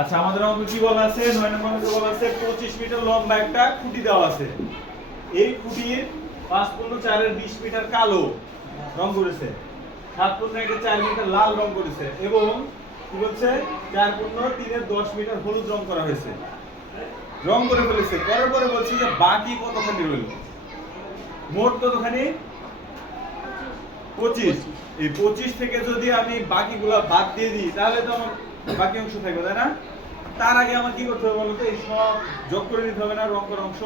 আচ্ছা আমাদের অঙ্কে কি বলা আছে 9 নম্বর অঙ্কে বলা আছে 25 মিটার লম্বা একটা খুঁটি দেওয়া আছে। এই খুঁটির 5.4 এর 20 মিটার কালো রং করেছে, 7.1 এর 4 মিটার লাল রং করেছে এবং কি বলছে 4.3 এর 10 মিটার হলুদ রং করা হয়েছে। রং করে ফেলেছে, করার পরে বলছে যে বাকি কতখানি রইল। মোট কতখানি 25। এই 25 থেকে যদি আমি বাকিগুলা বাদ দিয়ে দিই তাহলে তো আমার বাকি অংশ থাকবে, তাই না? তার আগে আমার কি করতে হবে বলতো, এই সব যোগ করে নিতে হবে না। রং করা অংশ,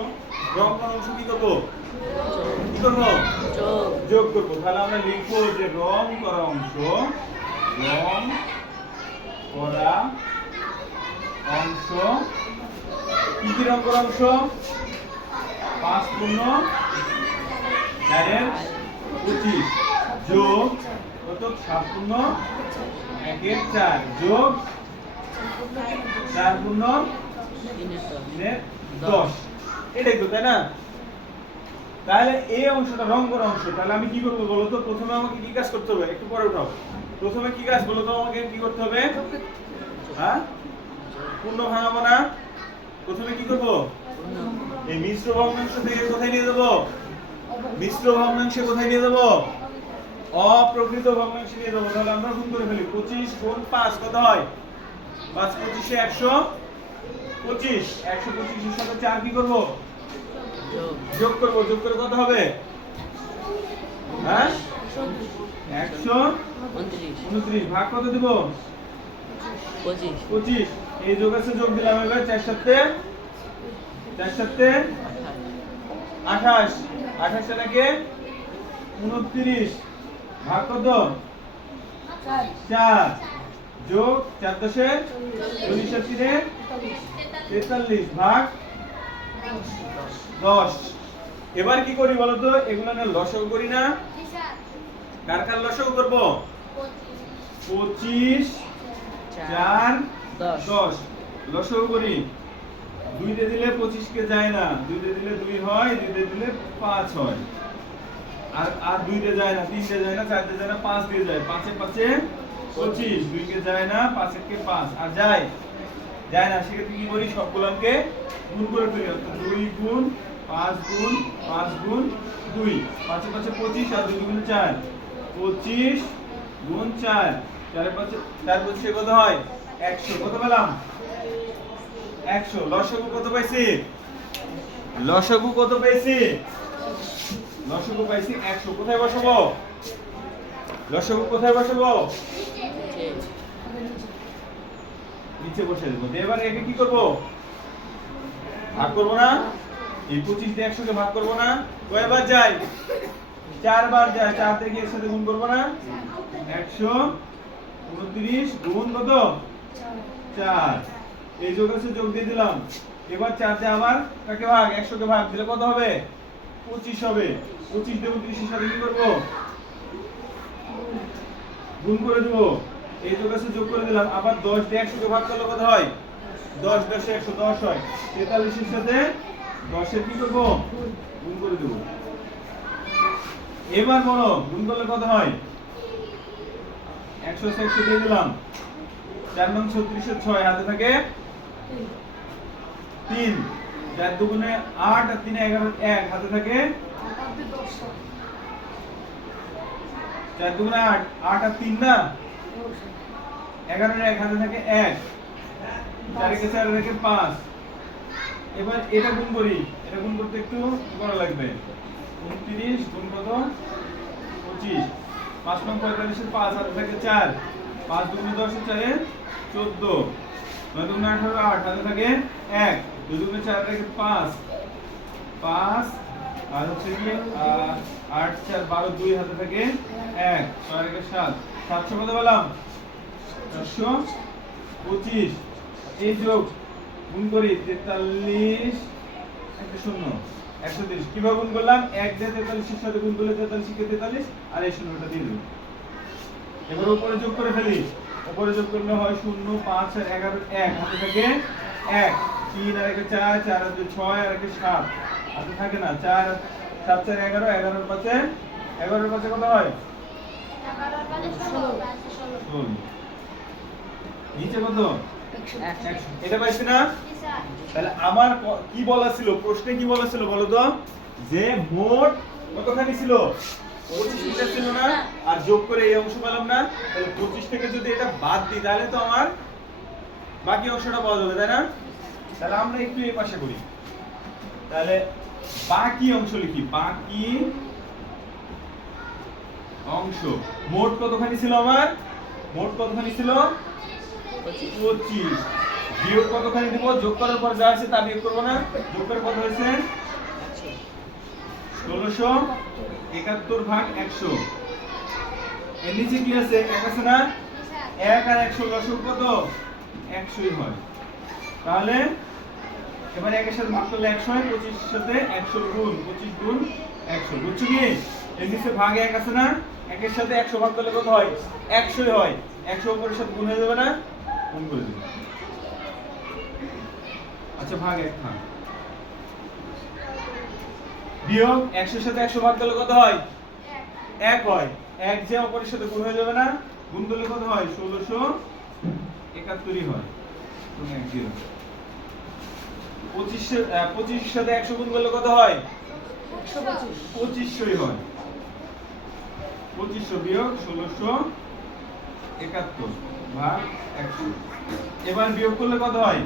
রং করা অংশ কি করব, কি করব, যোগ করব। তাহলে আমরা লিখবো যে রং করা অংশ, রং করা অংশ কি কি রং করা অংশ, 5.4 এর 25 যোগ কত 7.1 এর 4 যোগ 4.3 এর 10। এটাই তো, তাই না? তাহলে এই অংশটা রং করা অংশ। তাহলে আমি কি করবো বলো তো, প্রথমে আমাকে কি কাজ করতে হবে, একটু পরে উঠাও। প্রথমে কি কাজ বলো তো, আমাকে কি করতে হবে, হ্যাঁ পূর্ণ ভাঙাবো না। প্রথমে কি করব, এই মিশ্র ভগ্নাংশ থেকে কোথায় নিয়ে যাব, মিশ্র ভগ্নাংশে কোথায় নিয়ে যাব, অপ্রকৃত ভগ্নাংশে নিয়ে যাব। তাহলে আমরা গুণ করে ফেলি, 25 গুণ 5 কত হয়, 5 25 এ 125, 125 এর সাথে 4 কি করব, যোগ করব। যোগ করে কত হবে, হ্যাঁ 129। ভাগ কত দেব, 25। এই যোগ আছে, যোগ দিলাম। এবার 4 7 28, 28 টাকে 29 ভাগ কত, 4 যোগ 4 10 40 আর 3 43 ভাগ 10। এবার কি করি বলতো, এগুলো না লসাগু করি না, কার কার লসাগু করব, 25 4 10 লসাগু করি। 2 দিয়ে দিলে 25 কে যায় না, 2 দিয়ে দিলে 2 হয়, 2 দিয়ে দিলে 5 হয়, আর 2 দিয়ে যায় না, 3 দিয়ে যায় না, 4 দিয়ে যায় না, 5 দিয়ে যায়। 5 এ 5 এ 25, 2 কে যায় না, 5 এ কে 5 আর যায় না। সেক্ষেত্রে কি করি, সবগুলোকে গুণ করে ফেলি। অর্থাৎ 2 গুণ 5 গুণ 5 গুণ 2, 5 এ 5 এ 25 আর 2 গুণ 4, 25 গুণ 4, 4 এ 5 এ 4 25 কত হয়, 100। কত পেলাম, 100। লসাগু কত পাইছি, লসাগু কত পেয়েছি, লসাগু পাইছি 100। কোথায় বসাবো, লসাগু কোথায় বসাবো, নিচে বসে দেবো। এবার একে কি করব, ভাগ করব না। এই 25 দিয়ে 100 কে ভাগ করব না, কয়বার যায়, 4 বার যায়। 4 থেকে এর সাথে গুণ করব না, 129 গুণ কত, 4। এই যোগ আছে, যোগ দিয়ে দিলাম। এবার 4 দিয়ে আবার কাকে ভাগ, 100 কে ভাগ দিলে কত হবে, 25 হবে। 25 দিয়ে 29 এর সাথে কি করব, গুণ করে দেব। এই যোগ আছে, যোগ করে দিলাম। আবার 10 দিয়ে 100 কে ভাগ করলে কত হয়, 10 10 এ 110 হয়। 43 এর সাথে 10 এর কি করব, গুণ করে দেব। এবার বলো গুণ করলে কত হয়, 100 কে 100 দিয়ে দিলাম। 4 নং 36 এর 6 হাতে থাকে 3, 4 দুগুণে 8 আর 3 11 1 হাতে থাকে 4 দুগুণে 8, 8 আর 3 না 11 এর 1 হাতে থাকে 1, 4 কে 4 রেখে 5। এবার এটা গুণ করি, এটা গুণ করতে একটু করা লাগবে। 29 গুণ কত, 25, 5 নং 45 এর 5 হাতে থাকে 4, 5 দুগুণে 10 এর 4 এ 14, 9 দুগুণে 18 8 হাতে থাকে 1, 2 দুগুণে 4 রেখে 5 5 আর হচ্ছে কি 8 4 12 2 হাতে থাকে 1, 6 রেখে 7 700 কত পেলাম, 425। এই যোগ গুণ করি 43 একটা শূন্য 130। কিভাবে গুণ করলাম, 1 দিয়ে 43 এর সাথে গুণ করলে 43 কে 43 আর এই শূন্যটা দিয়ে দেব। এবার উপরে যোগ করে ফেলি, উপরে যোগ করলে হয় 0 5 আর 11 1 হাতে থাকে 1, 3 আর 1 4, 4 আর 2 6 আর 1 7 হাতে থাকে না, 4 7 4 11, 11 এর 5 11 এর 5 কত হয়, 11 এর 5 16। নিচে কত এটা পাইছি না? তাহলে আমার কি বলা ছিল, প্রশ্নে কি বলা ছিল বলো তো, যে মোট কতখানি ছিল? 25 মিটার ছিল না? আর যোগ করে এই অংশ পেলাম না? তাহলে 25 থেকে যদি এটা বাদ দিই তাহলে তো আমার বাকি অংশটা পাওয়া যাবে, তাই না? তাহলে আমরা একটু এই পাশে করি। তাহলে বাকি অংশ লিখি, বাকি অংশ। মোট কতখানি ছিল আমার? মোট কতখানি ছিল? 25। বিয়োগ কতখানি দেব? যোগ করার পর যা আছে তা বিয়োগ করব না? যোগ করে কত হয়েছে? 1671 ভাগ 100। এর নিচে কি আছে? 1 আছে না? 1 আর 100 লসগু কত? 100ই হয়। তাহলে এবারে 1 এর সাথে ভাগ করলে 100 হয়, 25 এর সাথে 100 গুণ 25 গুণ 100। বুঝছো কি? এর নিচে ভাগ 1 আছে না? 1 এর সাথে 100 ভাগ করলে কত হয়? 100ই হয়। 100 উপরের সাথে গুণ হয়ে যাবে না? গুণ করে দিন। আচ্ছা, ভাগ 1 থাক। বিয়োগ 100 এর সাথে 100 ভাগ করলে কত হয়? 1 হয়। 1 যে উপরের সাথে গুণ হয়ে যাবে না? গুণ করলে কত হয়? 1671ই হয়। তুমি 1 0। 25 এর সাথে 100 গুণ করলে কত হয়? 2500ই হয়। 2500 বিয়োগ 1671 ভাগ 100। এবার বিয়োগ করলে কত হয়?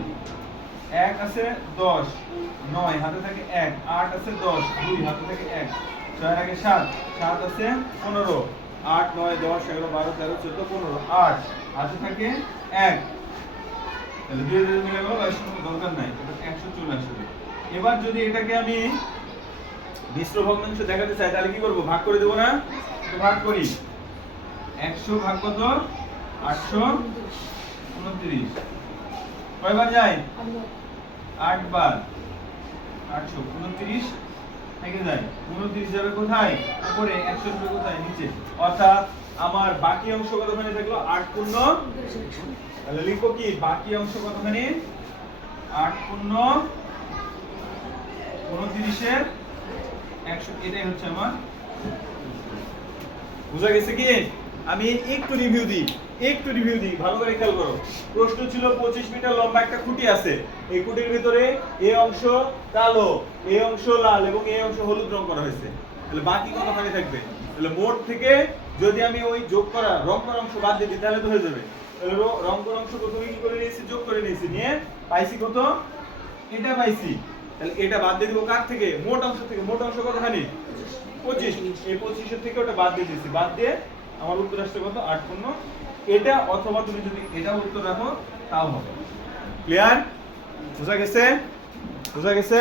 1 আছে 10, 9 হাতে থাকে 1, 8 আছে 10, 2 হাতে থাকে 1, 6 এর আগে 7, 7 আছে 15, 8, 9, 10, 11, 12, 13, 14, 15, 8 হাতে থাকে 1। তাহলে দুই দুই মিলে গেল, কোনো দরকার নাই, এটা 100 চলে আসবে। এবার যদি এটাকে আমি মিশ্র ভগ্নাংশ দেখাতে চাই তাহলে কি করব? ভাগ করে দেব না? তো ভাগ করি। 100 ভাগ কত? 829। কয়বার যায়? 8 বার। 829 থেকে যায়। 29 যাবে কোথায়? উপরে। 100 যাবে কোথায়? নিচে। অর্থাৎ আমার বাকি অংশ কতখানি থাকলো? 8 পূর্ণ। তাহলে লিখো কি? বাকি অংশ কতখানি? 8 পূর্ণ 29 এর 100। এটাই হচ্ছে আমার। বুঝা গেছে কি? আমি একটু রিভিউ দিই, ভালো করে খেয়াল করো। প্রশ্ন ছিল 25 মিটার লম্বা একটা খুঁটি আছে, এই খুঁটির ভিতরে এই অংশ কালো, এই অংশ লাল এবং এই অংশ হলুদ রং করা হয়েছে। তাহলে বাকি কতখানি থাকবে? তাহলে মোট থেকে যদি আমি ওই যোগ করা রং করা অংশ বাদ দিই তাহলে তো হয়ে যাবে। তাহলে রং করা অংশ প্রথমে কি করে নিয়েছি? যোগ করে নিয়েছি, নিয়ে পাইছি কত? এটা পাইছি। তাহলে এটা বাদ দিয়ে দিব কার থেকে? মোট অংশ থেকে। মোট অংশ কতখানি? 25। এই 25 এর থেকে ওটা বাদ দিয়ে দিয়েছি, বাদ দিয়ে আমার উত্তর আসছে কত? 8 পূর্ণ। এটা অথবা তুমি যদি এটা উত্তর রাখো তাও হবে। ক্লিয়ার? বুঝা গেছে?